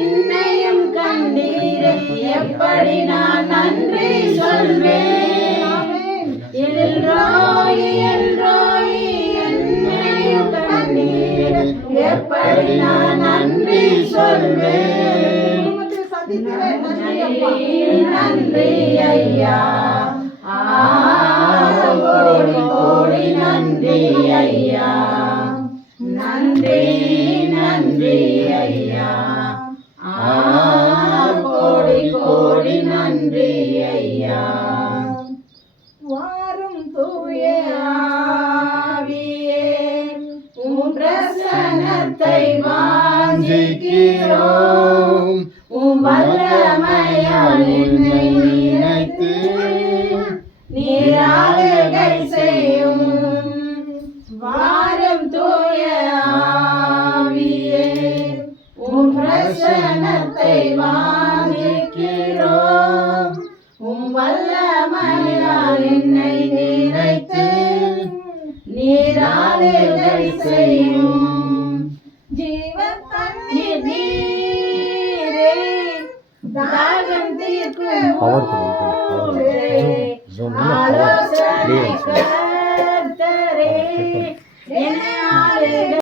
என்னையும் கண்டீரே, எப்படி நான் நன்றி சொல்வேன். எல்ரோயி எல்ரோயி என்னையும் கண்டீரே, எப்படி நான் நன்றி சொல்வேன். நன்றி ஐயா, கோடி கோடி நன்றி ஐயா, நன்றி நன்றி ஐயா, கோடி கோடி நன்றி ஐயா. வாரும் தூய ஆவியே, உம் பிரசன்னத்தை வாஞ்சிக்கிறோம். உம் வல்லமையால் என்னை நிறைத்து நீராளுகை செய்யும். வாரும் தூய ஆவியே, உம் பிரசன்னத்தை வாஞ்சிக்கிறோம். உம் வல்லமையால் என்னை நிறைத்து நீராளுகை செய்யும். ஜீவ தண்ணீர் நீரே, தாகம் தீர்க்கும்